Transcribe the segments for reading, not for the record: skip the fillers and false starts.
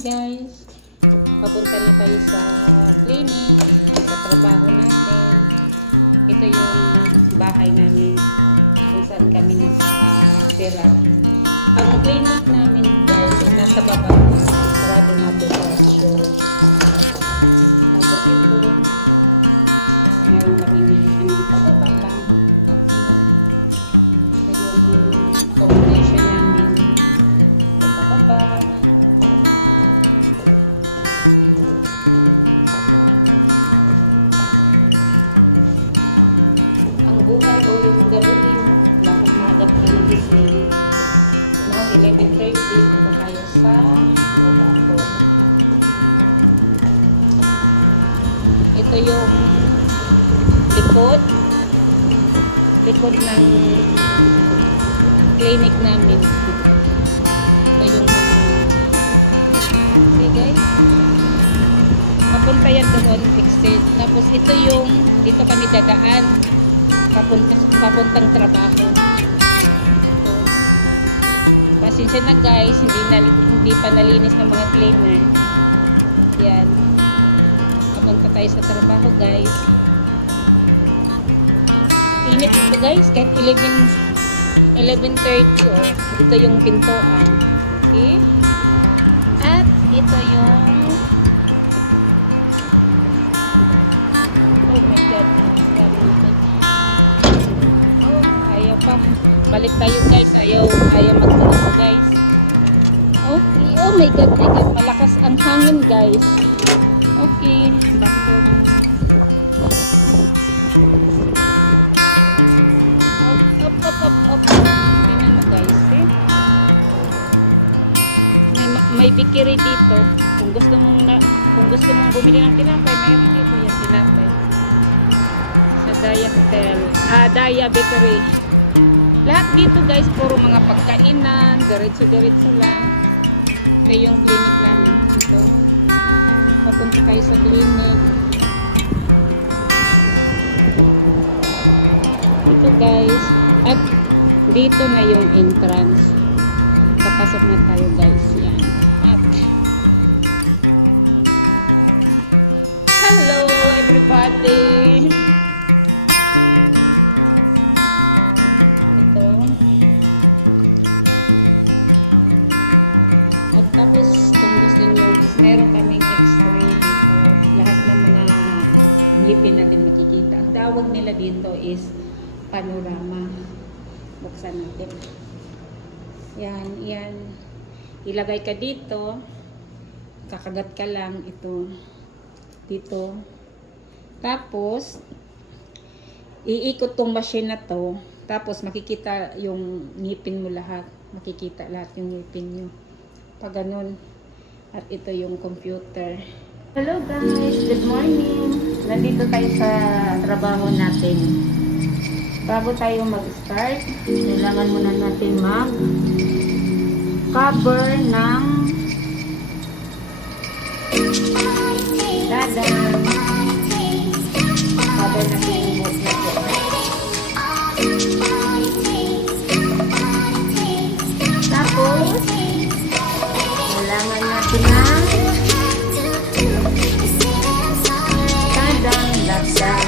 guys, papunta na tayo sa clinic, sa trabaho natin. Ito yung bahay namin kung saan kami nakatira. Ang clinic namin guys ay nasa baba, sarado na bukas. Tapos ito, meron kami pababa lang. Ito yung combination namin. Ito pababa. Buhay o yung gabi bakit mahagap ka ng gising. Now, 11:30, dito tayo sa trabaho. Ito yung likod ng clinic namin. Ito yung see guys, mapunta yan doon exit. Tapos ito yung dito kami dadaan papuntang trabaho. So, pasensya na guys, hindi pa nalinis ng mga cleaner. Yan. Papunta tayo sa trabaho guys. Init ito guys, kahit 11:30 oh. Ito yung pintuan. Okay? At ito yung oh my god. Balik tayo guys, ayaw magtunog guys. Okay, oh my god, malakas ang hangin guys. Okay, back to up. Tingnan mo guys, eh? May bakery dito. Kung gusto mong bumili ng tinapay, mayroon dito yung tinapay. Sa Daya Hotel. Daya Bakery. Lahat dito guys, puro mga pagkainan, diretso-diretso lang. Ito yung clinic namin. Ito. Papunta kayo sa clinic. Ito guys. At dito na yung entrance. Papasok na tayo guys. Yan. At hello everybody! Tapos, kung gusto nyo, meron kaming x-ray dito. Lahat ng mga ngipin natin makikita. Ang tawag nila dito is panorama. Buksan natin. Yan. Ilagay ka dito. Kakagat ka lang ito. Dito. Tapos, iikot tong machine na to. Tapos, makikita yung ngipin mo lahat. Makikita lahat yung ngipin nyo. Pag ganun. At ito yung computer. Hello guys! Good morning! Nandito tayo sa trabaho natin. Bago tayo mag-start, kailangan muna natin mag-cover ng dadang. Cover natin yung buhok natin. Tapos, kailangan natin ng kadang dasal.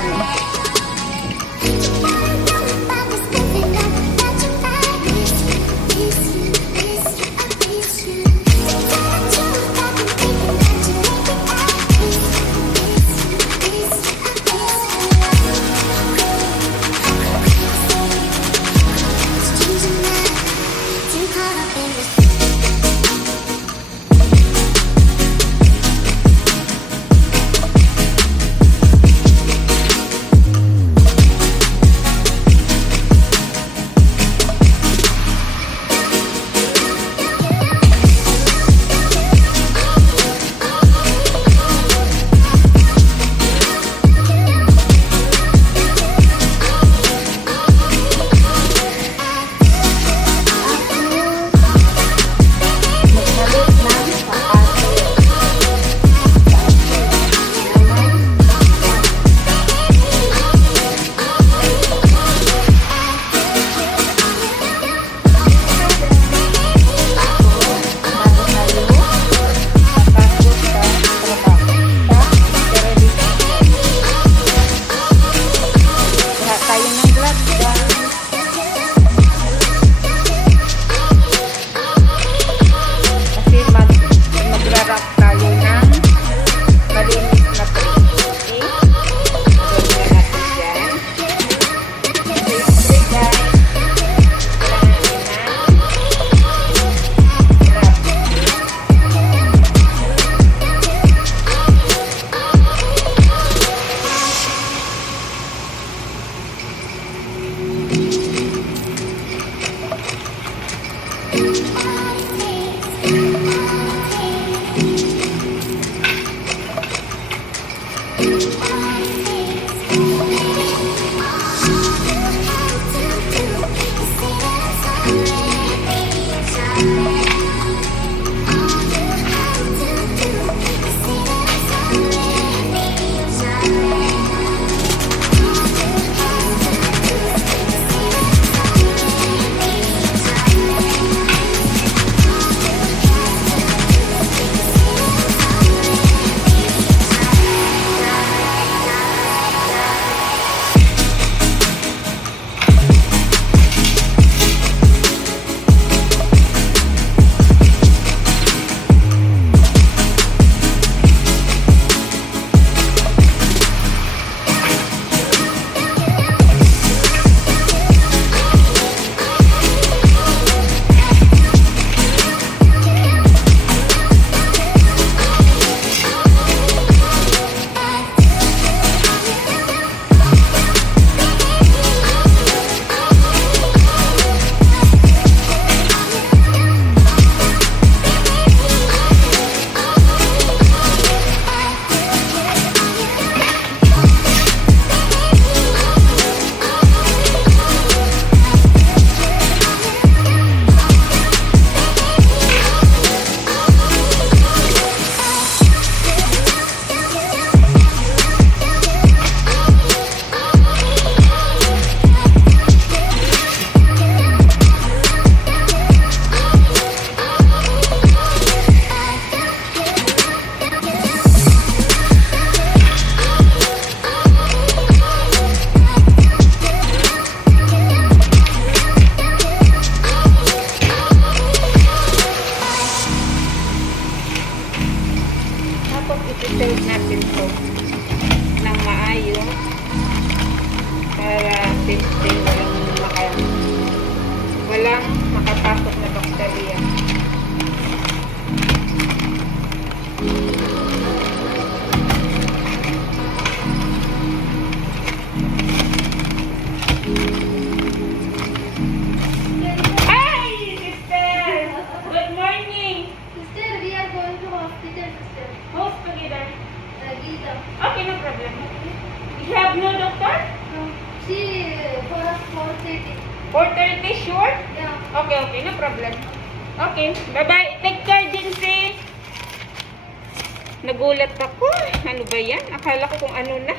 Tapos isi-save natin to ng maayos para safety, walang makapasok na bakterya. Okay, no problem. You have no doctor? She for us 4:30. 4:30, sure? Yeah. Okay, no problem. Okay, bye-bye. Take care din si... Nagulat ako. Ano ba yan? Akala ko kung ano na.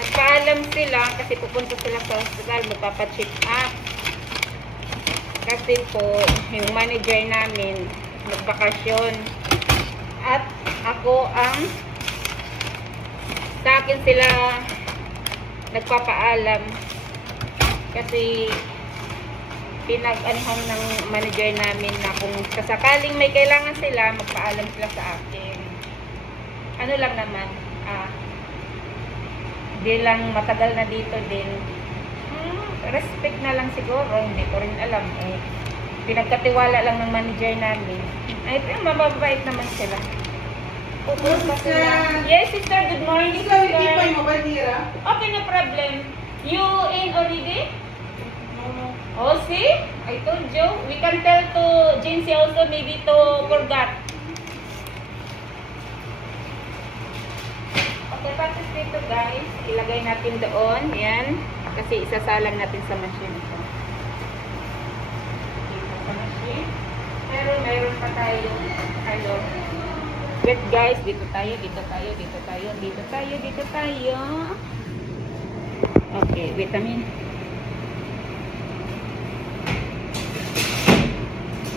Nagpaalam sila kasi pupunta sila sa hospital. Magpapacheck up. Kasi po, yung manager namin nagbakasyon. At ako ang sa akin sila nagpapaalam kasi pinag-anhan ng manager namin na kung sasakaling may kailangan sila, magpaalam sila sa akin. Ano lang naman, di lang matagal na dito din. Respect na lang siguro, hindi ko rin alam eh. Pinagkatiwala lang ng manager namin. Ay, mababait naman sila. Pupunta sila. Yes, sister, good morning, sister. Okay, no problem. You in already? Oh, see? I told you. We can tell to Jincy also maybe to forgot. Okay, tapos dito guys, ilagay natin doon. Yan. Kasi isasalang natin sa machine ito. Dito sa machine. Pero mayroon pa tayo. Hello. Wait guys, dito tayo. Okay, wait a minute.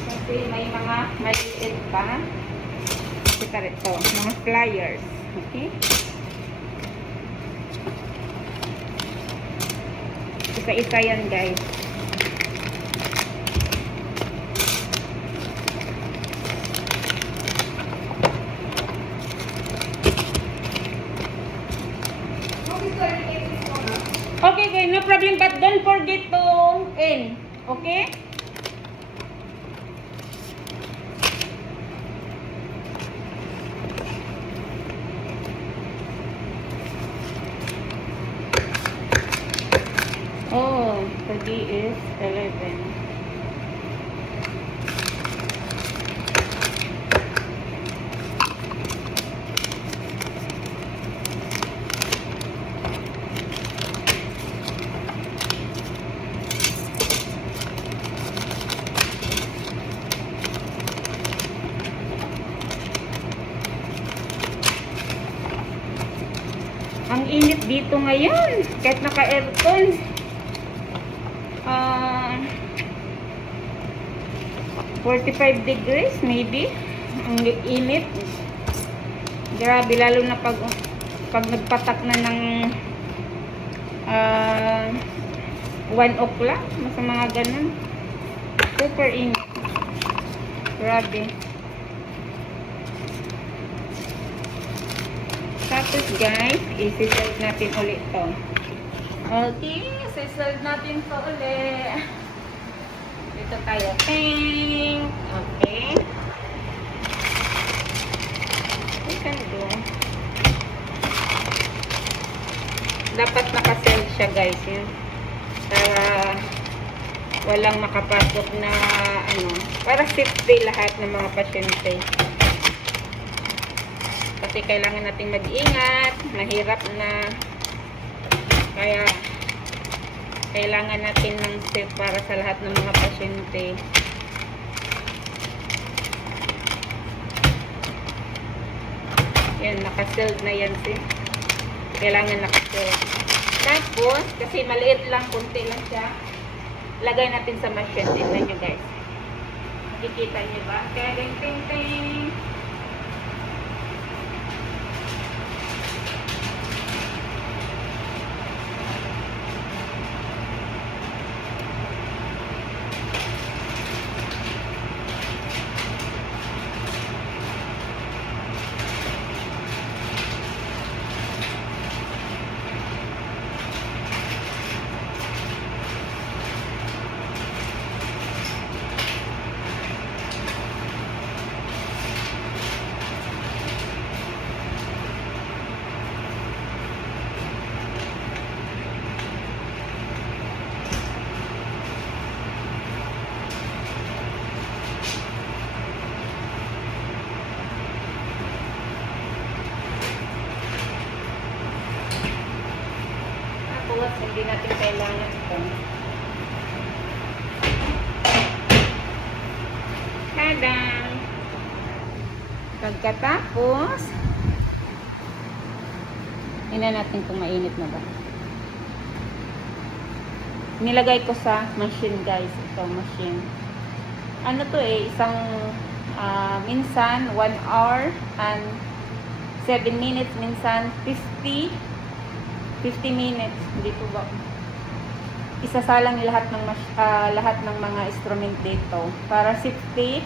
Kasi may mga maliit pa. Kita rito, mga flyers. Okay? Isa-isa yan guys. Okay, guys, no problem, but don't forget to end. Okay? Oh, today is 11. Ang init dito ngayon, kahit naka-aircon. 45 degrees maybe. Ang init. Grabe, lalo na pag nagpatak na ng 1 o'clock, mas mga ganun. Super init. Grabe. Tapos guys, isi-salt natin ulit to. Okay, isi-salt natin to ulit. Dito tayo. Pink. Okay. We can do. Dapat naka-salt siya guys. Yun. Para walang makapasok na para safety lahat ng mga pasyente. Kasi kailangan natin mag-ingat, mahirap na, kaya kailangan natin ng safe para sa lahat ng mga pasyente. Yan, naka-sealed na yan, kailangan naka-sealed. Tapos, kasi maliit lang, kunti lang siya, lagay natin sa machine. Tignan nyo guys, makikita nyo ba? Kaya ting. Tadam! Pagkatapos, tingnan natin kung mainit na ba. Nilagay ko sa machine guys. Ito, machine. Ano to isang minsan 1 hour and 7 minutes, minsan 50 minutes. Hindi po ba? Isasalang lahat ng mga instrument dito para safety